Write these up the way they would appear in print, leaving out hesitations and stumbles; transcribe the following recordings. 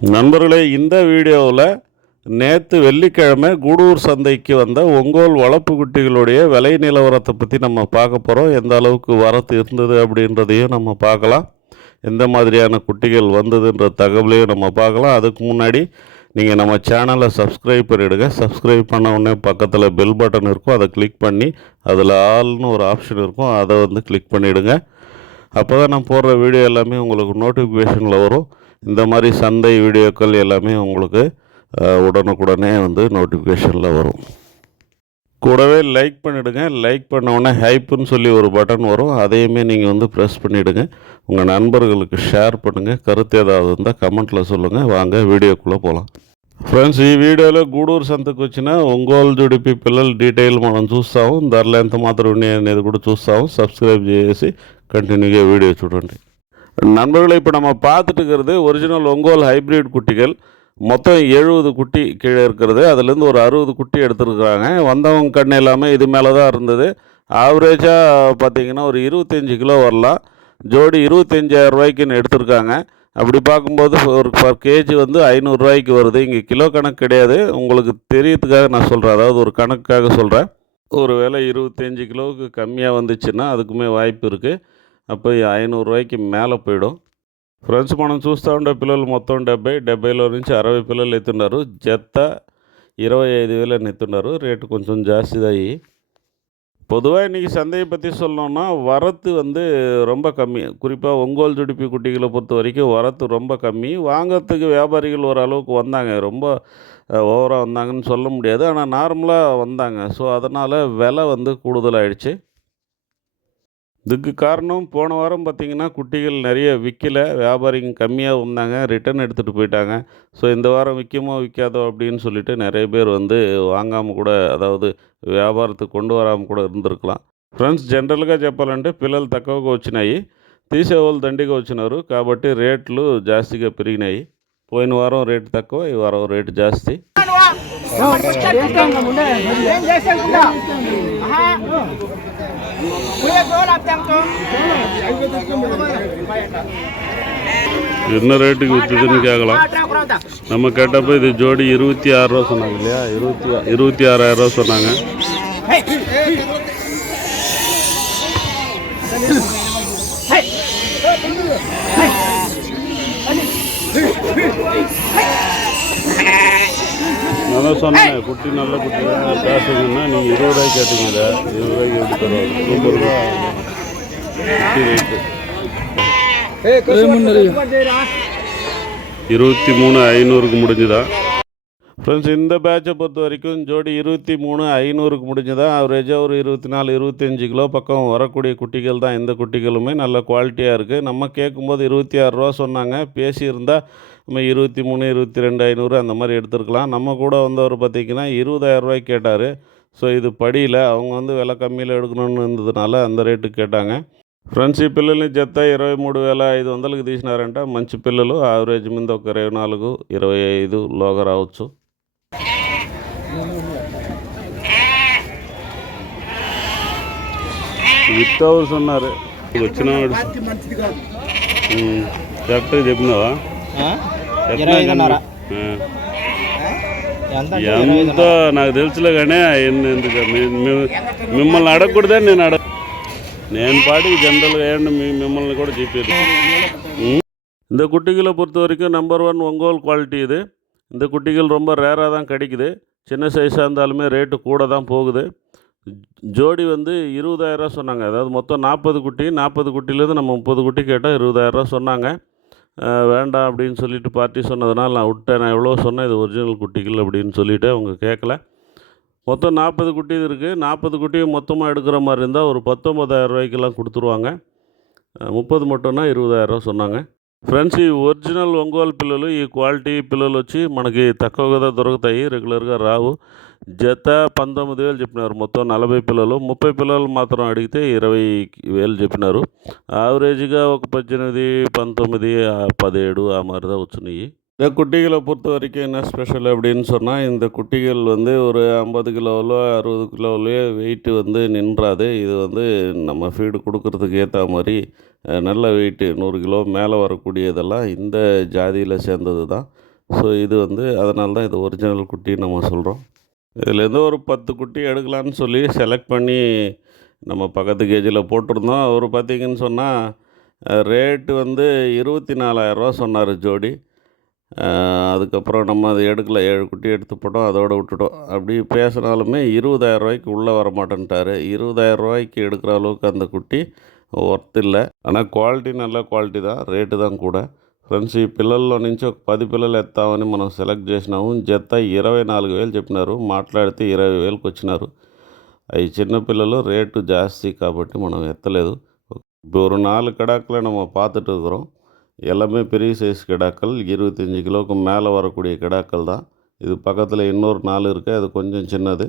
நண்பர்களே, இந்த வீடியோவில் நேற்று வெள்ளிக்கிழமை கூடூர் சந்தைக்கு வந்த ஒங்கோல் வளர்ப்பு குட்டிகளுடைய விலை நிலவரத்தை பற்றி நம்ம பார்க்க போகிறோம். எந்த அளவுக்கு வரத்து இருந்தது அப்படின்றதையும் நம்ம பார்க்கலாம். எந்த மாதிரியான குட்டிகள் வந்ததுன்ற தகவலையும் நம்ம பார்க்கலாம். அதுக்கு முன்னாடி நீங்கள் நம்ம சேனலை சப்ஸ்கிரைப் பண்ணிவிடுங்க. சப்ஸ்கிரைப் பண்ண உடனே பக்கத்தில் பெல் பட்டன் இருக்கும், அதை கிளிக் பண்ணி அதில் ஆல்னு ஒரு ஆப்ஷன் இருக்கும், அதை கிளிக் பண்ணிவிடுங்க. அப்போ தான் நான் போடுற வீடியோ எல்லாமே உங்களுக்கு நோட்டிஃபிகேஷனில் வரும். இந்த மாதிரி சந்தை வீடியோக்கள் எல்லாமே உங்களுக்கு உடனுக்குடனே நோட்டிஃபிகேஷனில் வரும். கூடவே லைக் பண்ணிவிடுங்க. லைக் பண்ண ஹைப்புன்னு சொல்லி ஒரு பட்டன் வரும், அதையுமே நீங்கள் ப்ரெஸ் பண்ணிவிடுங்க. உங்கள் நண்பர்களுக்கு ஷேர் பண்ணுங்கள். கருத்து ஏதாவது இருந்தால் கமெண்ட்டில் சொல்லுங்கள். வாங்க వీడియోக்குள்ளே పోలాం. ఫ్రెండ్స్, ఈ వీడియోలో గూడూరు సంతకు వచ్చిన ఒంగోలు జుడిపి పిల్లల డీటెయిల్ మనం చూస్తాము. ధరలు ఎంత మాత్రం ఉన్నాయి అనేది కూడా చూస్తాము. సబ్స్క్రైబ్ చేసి కంటిన్యూగా వీడియో చూడండి. நண்பர்களை இப்போ நம்ம பார்த்துட்டு இருக்கிறது ஒரிஜினல் ஒங்கோல் ஹைப்ரிட் குட்டிகள். மொத்தம் 70 குட்டி கீழே இருக்கிறது. அதுலேருந்து ஒரு 60 குட்டி எடுத்துருக்குறாங்க. வந்தவங்க கண்ணு எல்லாமே இது மேலே தான் இருந்தது. ஆவரேஜாக பார்த்திங்கன்னா ஒரு 25 கிலோ வரலாம். ஜோடி 25,000 ரூபாய்க்குன்னு எடுத்திருக்காங்க. அப்படி பார்க்கும்போது ஒரு பர் கேஜி 500 ரூபாய்க்கு வருது. இங்கே கிலோ கணக்கு கிடையாது, உங்களுக்கு தெரியறதுக்காக நான் சொல்கிறேன். அதாவது ஒரு கணக்குக்காக சொல்கிறேன். ஒரு வேளை 25 கிலோவுக்கு கம்மியாக வந்துச்சுன்னா அதுக்குமே வாய்ப்பு இருக்குது. அப்போ 500 రూపాయకి మేலே పోయడం. ఫ్రెండ్స్, మనం చూస్తూ ఉండే పిల్లలు మొత్తం 70లో నుంచి 60 పిల్లలు ఎత్తున్నారు. జత 25,000 எத்துన్నారు. ரேட்டு கொஞ்சம் ஜாஸ்திதாகி. பொதுவாக இன்றைக்கி சந்தையை பற்றி சொல்லணுன்னா வரத்து ரொம்ப கம்மி. குறிப்பாக ஒங்கோல் ஜுடிப்பி குட்டிகளை பொறுத்த வரைக்கும் வரத்து ரொம்ப கம்மி. வாங்கிறதுக்கு வியாபாரிகள் ஓரளவுக்கு வந்தாங்க. ரொம்ப ஓவராக வந்தாங்கன்னு சொல்ல முடியாது, ஆனால் நார்மலாக வந்தாங்க. ஸோ அதனால் விலை கூடுதலாகிடுச்சு. இதுக்கு காரணம் போன வாரம் பார்த்திங்கன்னா குட்டிகள் நிறைய விற்கலை. வியாபாரிங்க கம்மியாக வந்தாங்க, ரிட்டன் எடுத்துகிட்டு போயிட்டாங்க. ஸோ இந்த வாரம் விற்குமோ விற்காதோ அப்படின்னு சொல்லிட்டு நிறைய பேர் வாங்காமல் கூட, అதாவது వ్యాపారத்துக்கு கொண்டு వరాமல் కూడా இருந்திருக்கலாம். ఫ్రెండ్స్, జనరల్గా చెప్పాలంటే పిల్లలు తక్కువగా వచ్చినాయి, తీసేవాళ్ళు దండిగా వచ్చినారు. కాబట్టి రేట్లు జాస్తిగా పెరిగినాయి. పోయిన వారం రేటు తక్కువ, ఈ వారం రేటు జాస్తి. என்ன ரேட்டுக்கு விற்றுதுன்னு கேட்கலாம். நம்ம கேட்டப்போ இது ஜோடி 26 ரூபா சொன்னாங்க இல்லையா? 26,000 ரூபா சொன்னாங்க. நல்லா சொன்னேன், குட்டி நல்ல குட்டி தான் பேசுங்கன்னா நீங்கள் 20 ரூபாய்க்கு கேட்டீங்க. 20 ரூபாய்க்கு எப்படி தருவாங்க? சூப்பர் ரூபா குட்டி ரேட்டு 23,500க்கு முடிஞ்சுதான். ஃப்ரெண்ட்ஸ், இந்த பேட்சை பொறுத்த வரைக்கும் ஜோடி 23,500க்கு முடிஞ்சுதான். ஆவரேஜாக ஒரு 24, 25 கிலோ பக்கம் வரக்கூடிய குட்டிகள் தான். இந்த குட்டிகளுமே நல்ல குவாலிட்டியாக இருக்குது. நம்ம கேட்கும்போது 26 ரூபா சொன்னாங்க. பேசியிருந்தால் நம்ம 23, 22,500 அந்த மாதிரி எடுத்துருக்கலாம். நம்ம கூட வந்தவர் பார்த்திங்கன்னா 20,000 ரூபாய்க்கு கேட்டார். ஸோ இது படியில் அவங்க விலை கம்மியில் எடுக்கணும்னு இருந்ததுனால அந்த ரேட்டுக்கு కేటాంగ. ఫ్రెండ్స్, ఈ పిల్లల్ని జత 23,500కి తీసినారంట. మంచి పిల్లలు. ఆవరేజ్ మీద ఒక 24, 25 లోగా రావచ్చు. విత్ హౌస్ ఉన్నారు. వచ్చినవాడు కరెక్ట్గా చెప్పినావా? ఎంతో నాకు తెలుసులే, కానీ ఎందుకు మిమ్మల్ని అడగకూడదని నేను பாட்டுக்கு ஜென்ரல் ஏன்னு மிம்மல்னு கூட ஜிபேது. இந்த குட்டிகளை பொறுத்த வரைக்கும் நம்பர் 1 ஒங்கோல் குவாலிட்டி இது. இந்த குட்டிகள் ரொம்ப ரேராக தான் கிடைக்குது. சின்ன சைஸாக இருந்தாலுமே ரேட்டு கூட தான் போகுது. ஜோடி 20,000 ரூபா சொன்னாங்க. அதாவது மொத்தம் 40 குட்டி. 40 குட்டிலேருந்து நம்ம 30 குட்டி கேட்டால் 20,000 ரூபா சொன்னாங்க. வேண்டாம் அப்படின்னு சொல்லிட்டு பார்ட்டி சொன்னதுனால நான் விட்டேன். நான் எவ்வளோ சொன்னேன், இது ஒரிஜினல் குட்டிகள் அப்படின்னு சொல்லிவிட்டு அவங்க கேட்கல. மொத்தம் 40 குட்டி இருக்குது. 40 குட்டியும் மொத்தமாக எடுக்கிற மாதிரி இருந்தால் ஒரு 19,000 ரூபாய்க்கெல்லாம் கொடுத்துருவாங்க. 30 மட்டும்னா 20,000 రూపాయలు சொன்னாங்க. ఫ్రెండ్స్, ఈ ఒరిజినల్ ఒంగోలు పిల్లలు, ఈ క్వాలిటీ పిల్లలు వచ్చి మనకి తక్కువగా దొరుకుతాయి, రెగ్యులర్గా రావు. జత 19,000 చెప్పినారు. మొత్తం 40 పిల్లలు. 30 పిల్లలు మాత్రం అడిగితే 20,000 చెప్పినారు. ఆవరేజ్గా ఒక 18, 19, 17 ఆ மாதிரி தான் వచ్చినాయి. இந்த குட்டிகளை பொறுத்த வரைக்கும் என்ன ஸ்பெஷல் அப்படின்னு சொன்னால், இந்த குட்டிகள் ஒரு 50 கிலோவிலோ 60 கிலோவிலையோ வெயிட்டு நின்றாது. இது நம்ம ஃபீடு கொடுக்கறதுக்கு ஏற்ற மாதிரி நல்ல வெயிட்டு 100 கிலோ மேலே வரக்கூடியதெல்லாம் இந்த ஜாதியில் சேர்ந்தது தான். ஸோ இது வந்து அதனால தான் இது ஒரிஜினல் குட்டின்னு நம்ம சொல்கிறோம். இதுலேருந்து ஒரு 10 குட்டி எடுக்கலான்னு சொல்லி செலக்ட் பண்ணி நம்ம பக்கத்து கேஜில் போட்டிருந்தோம். அவர் பார்த்திங்கன்னு சொன்னால் ரேட்டு வந்து 24,000 சொன்னார் ஜோடி. அதுக்கப்புறம் நம்ம அதை எடுக்கல. 7 குட்டி எடுத்து போட்டோம், அதோடு விட்டுட்டோம். அப்படி பேசினாலுமே 20,000 உள்ளே வர மாட்டேன்ட்டார். 20,000 எடுக்கிற அளவுக்கு அந்த குட்டி ஒர்த் இல்லை. ஆனால் క్వాలిటీ நல்ல క్వాలిటీ தான், రేటు தான் కూడా. ఫ్రెండ్స్ ఈ పిల్లల్లో నుంచి ఒక 10 పిల్లలు ఎత్తామని మనం సెలెక్ట్ చేసినాము. జత 24,000 చెప్పినారు, మాట్లాడితే 20,000కి వచ్చినారు. అవి చిన్నపిల్లలు, రేటు జాస్తి కాబట్టి మనం ఎత్తలేదు. இப்போ ஒரு 4 கிடாக்களை நம்ம பார்த்துட்டு இருக்கிறோம். எல்லாமே பெரிய சைஸ் கிடாக்கள், 25 கிலோவுக்கு மேலே வரக்கூடிய கிடாக்கள் தான். இது பக்கத்தில் இன்னொரு 4 இருக்குது, அது கொஞ்சம் சின்னது.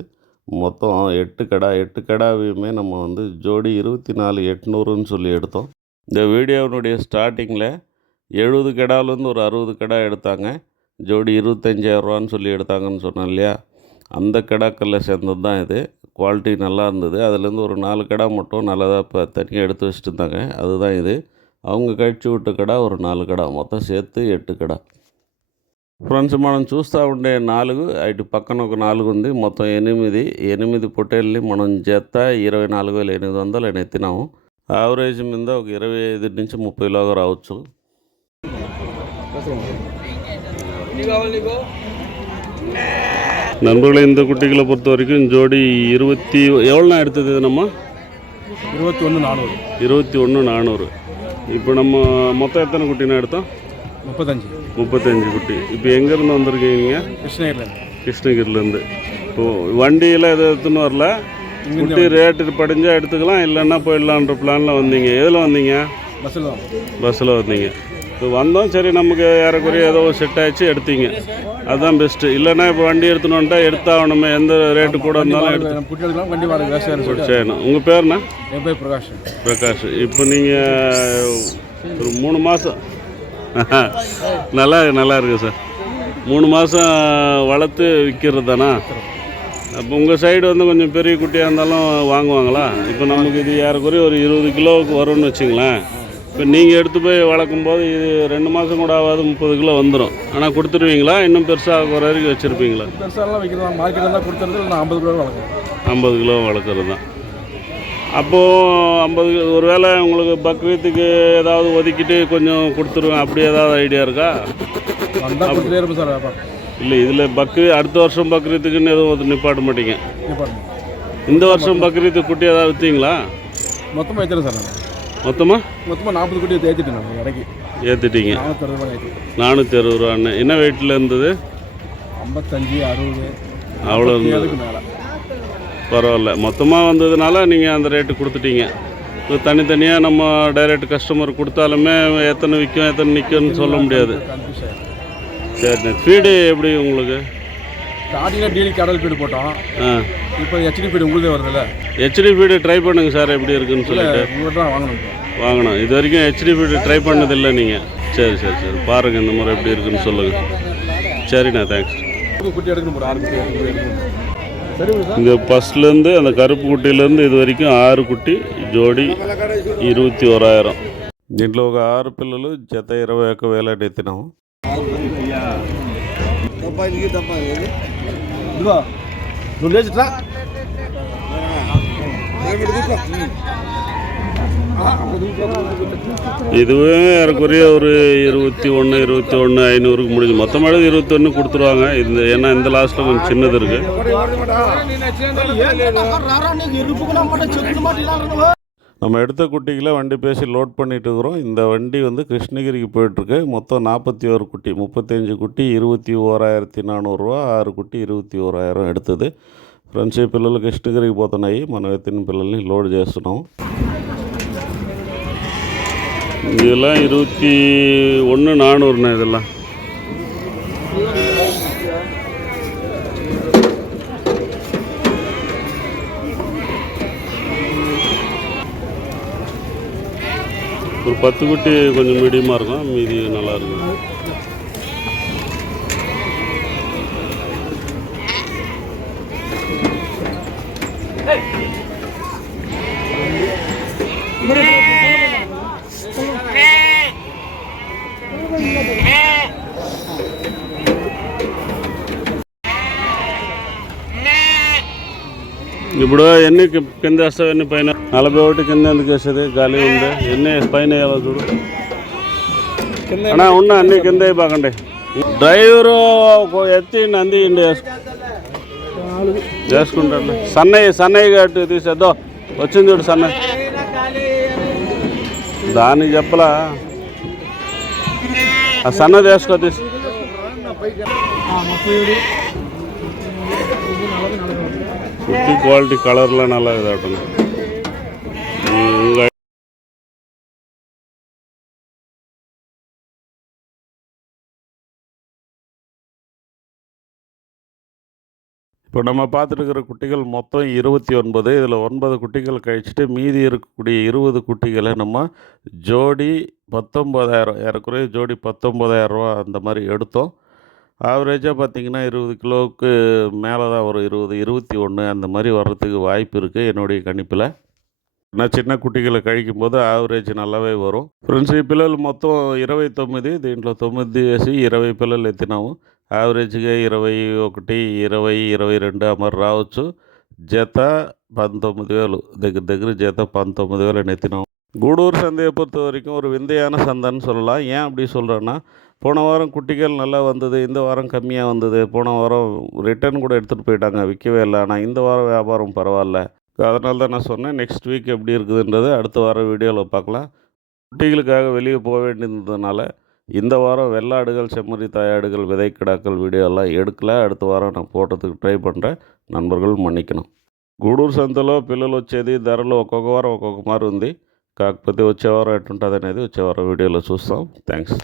மொத்தம் 8 கிடா. 8 கிடாவையுமே நம்ம வந்து ஜோடி 24,800ன்னு சொல்லி எடுத்தோம். இந்த வீடியோவினுடைய ஸ்டார்டிங்கில் 70 கிடாவிலேருந்து ஒரு 60 கிடா எடுத்தாங்க. ஜோடி 25,000 சொல்லி எடுத்தாங்கன்னு சொன்னேன் இல்லையா, அந்த கிடாக்களில் சேர்ந்தது தான் இது. குவாலிட்டி நல்லா இருந்தது. அதுலேருந்து ஒரு 4 கிடா மட்டும் நல்லதாக இப்போ தனியாக எடுத்து வச்சுட்டு இருந்தாங்க, அதுதான் இது. அவங்க కడిచి விட்ட கிடா ஒரு 4 கிடா, మొత్తం சேர்த்து 8 கிடா. ఫ్రెండ్స్ మనం చూస్తూ ఉండే 4, అటు పక్కన ఒక 4 ఉంది, మొత్తం 8 పొట్టేళ్ళని మనం జత 24,800 ఎత్తినాము. యావరేజ్ మీద ఒక 25 నుంచి 30 రావచ్చు. நண்பர்களை, இந்த குட்டிகளை பொறுத்த வரைக்கும் ஜோடி 20 எவ்வளோண்ணா எடுத்தது நம்ம? 21,400. இப்போ நம்ம மொத்தம் எத்தனை குட்டினா எடுத்தோம்? 35 குட்டி. இப்போ எங்கேருந்து வந்திருக்கீங்க? கிருஷ்ணகிரிலேருந்து. இப்போது வண்டியில் எதுவும் எடுத்துன்னு வரல, குட்டி ரேட்டு படிஞ்சால் எடுத்துக்கலாம், இல்லைன்னா போயிடலான்ற பிளானில் வந்தீங்க. எதில் வந்தீங்க? பஸ்ஸில் வந்தீங்க. இப்போ வந்தோம், சரி நமக்கு ஏறக்குறைய ஏதோ செட் ஆகிடுச்சு, எடுத்தீங்க, அதுதான் பெஸ்ட்டு. இல்லைன்னா இப்போ வண்டி எடுத்துன்னு வந்துட்டா எடுத்தாகணுமே, எந்த ரேட்டு கூட இருந்தாலும் எடுத்து செய்யணும். உங்கள் பேர்ண்ணா? என் பேர் பிரகாஷ். இப்போ நீங்கள் ஒரு 3 மாதம் நல்லா இருக்குது சார். 3 மாதம் வளர்த்து விற்கிறது தானா? அப்போ உங்கள் சைடு வந்து கொஞ்சம் பெரிய குட்டியாக இருந்தாலும் வாங்குவாங்களா? இப்போ நமக்கு இது ஏறக்குறைய ஒரு 20 கிலோவுக்கு வரும்னு வச்சுங்களேன். இப்போ நீங்கள் எடுத்து போய் வளர்க்கும் போது இது 2 மாதம் கூட ஆகாது, 30 கிலோ வந்துடும். ஆனால் கொடுத்துருவீங்களா? இன்னும் பெருசாக ஒரு வரைக்கும் வச்சுருப்பீங்களா? பெருசாலாம் வைக்கிறதா, மார்க்கெட்டில் தான் கொடுத்துறது. நான் 50 கிலோ வளர்க்குறேன். 50 கிலோ வளர்க்குறது தான். அப்போது 50 ஒரு வேளை உங்களுக்கு பக்ரீத்துக்கு ஏதாவது ஒதுக்கிட்டு கொஞ்சம் கொடுத்துருவேன், அப்படி ஏதாவது ஐடியா இருக்கா? இல்லை, இதில் அடுத்த வருஷம் பக்ரீத்துக்குன்னு எதுவும் நிப்பாட்ட மாட்டீங்க? இந்த வருஷம் பக்ரீத்துக்கு குட்டி ஏதாவது விற்றீங்களா? மொத்தமாக ஏற்றுறேன் சார். மொத்தமாக 40 குட்டி ஏற்றிட்டேன் நான் கடைக்கு. ஏற்றிட்டீங்க? 460 ரூபான்னு. என்ன வெயிட்டில் இருந்தது? 55, 60 அவ்வளோ இருந்தது. பரவாயில்ல, மொத்தமாக வந்ததுனால நீங்கள் அந்த ரேட்டு கொடுத்துட்டீங்க. இப்போ தனித்தனியாக நம்ம டைரெக்ட் கஸ்டமர் கொடுத்தாலுமே எத்தனை விற்கும் எத்தனை நிற்கும்னு சொல்ல முடியாது. சரி, ஃபீடு எப்படி உங்களுக்கு? ஸ்டார்டிங்கில் டெய்லி கடல் ஃபீடு போட்டோம். இப்போ ஹெச்டி ஃபீடு உங்களுதே வருதுல்ல? ஹெச்டி ஃபீடு ட்ரை பண்ணுங்கள் சார், எப்படி இருக்குன்னு சொல்லிட்டு. வாங்கணும். இது வரைக்கும் ஹெச்டி ஃபீடு ட்ரை பண்ணதில்லை நீங்கள்? சரி, பாருங்கள் இந்த முறை எப்படி இருக்குன்னு சொல்லுங்கள். சரிண்ணா, தேங்க்ஸ். குட்டி எடுக்கணும், ஒரு 6 குட்டி எடுக்கணும். இந்த ஃபஸ்ட்லேருந்து அந்த கருப்பு குட்டியிலேருந்து இது வரைக்கும் 6 కుట్టి, జోడి 21,000. దీంట్లో ఒక 6 పిల్లలు, జత 21,000 ఎత్తినాము. இதுவே ஏறக்குறைய ஒரு 21,500க்கு முடிஞ்சு. மொத்தமாக 21 கொடுத்துருவாங்க. ஏன்னா இந்த லாஸ்ட்டில் கொஞ்சம் சின்னது இருக்குது. நம்ம எடுத்த குட்டிகளை வண்டி பேசி லோட் பண்ணிட்டு இருக்கிறோம். இந்த வண்டி வந்து கிருஷ்ணகிரிக்கு போயிட்டுருக்கு. மொத்தம் 41 குட்டி, 35 குட்டி 21,400 రూపా, 6 కుట్టి 21,000 எடுத்தது. ఫ్రెండ్స్, ఈ పిల్లలు కృష్ణగిరికి పోతున్నాయి. మనం ఎత్తిన పిల్లల్ని లోడ్ చేస్తున్నాం. இதெல்லாம் 21,400ண்ணா. இதெல்லாம் ஒரு 10 குட்டி கொஞ்சம் மீடியமாக இருக்கும், மீதி நல்லா இருக்கும். ఇప్పుడు ఎన్ని కింద వేస్తావు, ఎన్ని పైన? 41 కింద ఎందుకు వేసేది? గాలి ఉంది. ఎన్ని పైన వేయాలో చూడు. అన్నా ఉన్నా అన్ని కింద బాగండి. డ్రైవరు ఎత్తి నంది ఇండి వేసుకుంటాడు. సన్నయ్య గట్టి తీసేద్దో వచ్చింది చూడు సన్నయ్య. దానికి చెప్పలా ఆ సన్నది వేసుకో తీసి. కుర్తి క్వాలిటీ కలర్లో నల్లగా దాటుతుంది. இப்போ நம்ம பார்த்துட்டு இருக்கிற குட்டிகள் மொத்தம் 29. இதில் 9 குட்டிகள் கழிச்சிட்டு மீதி இருக்கக்கூடிய 20 குட்டிகளை நம்ம ஜோடி 19,000, ஏறக்குறைய ஜோடி 19,000 ரூபா அந்த மாதிரி எடுத்தோம். ஆவரேஜாக பார்த்திங்கன்னா 20 கிலோவுக்கு மேலே தான் வரும். 20, 21 அந்த மாதிரி வர்றதுக்கு வாய்ப்பு இருக்குது என்னுடைய కనిపిల. நான் చిన్న కుట్టికలు కழிக்கும்போது యావరేజ్ నల్లవే వரும். ఫ్రెండ్స్ ఈ పిల్లలు మొత్తం 29. దీంట్లో 9 వేసి 20 పిల్లలు ఎత్తినాము. యావరేజ్గా 21, 20, 22 ఆ మరి రావచ్చు. జత 19,000 దగ్గర జత 19,000 எத்தினோம். கூடூர் சந்தையை பொறுத்த வரைக்கும் ஒரு விந்தையான சந்தைன்னு சொல்லலாம். ஏன் அப்படி சொல்கிறேன்னா, போன வாரம் குட்டிகள் நல்லா வந்தது, இந்த வாரம் கம்மியாக வந்தது. போன வாரம் ரிட்டர்ன் கூட எடுத்துகிட்டு போயிட்டாங்க, விற்கவே இல்லை. ஆனால் இந்த வாரம் வியாபாரம் பரவாயில்ல. அதனால தான் நான் சொன்னேன் நெக்ஸ்ட் வீக் எப்படி இருக்குதுன்றது அடுத்த வாரம் வீடியோவில் பார்க்கலாம். குட்டிகளுக்காக வெளியே போக வேண்டியிருந்ததுனால இந்த வாரம் வெள்ளாடுகள், செம்மறி தாயாடுகள், விதைக்கிடாக்கள் வீடியோலாம் எடுக்கல. அடுத்த వారం நான் పోవడానికి ట్రై பண்ணுறேன். నన్బర్గల్ మన్నికను. గూడూరు సంతలో పిల్లలు వచ్చేది ధరలు ఒక్కొక్క వారం ఒక్కొక్క మారు ఉంది. కాకపోతే వచ్చే వారం ఎట్టుంటుంది అనేది వచ్చే వారం వీడియోలో చూస్తాం. థ్యాంక్స్.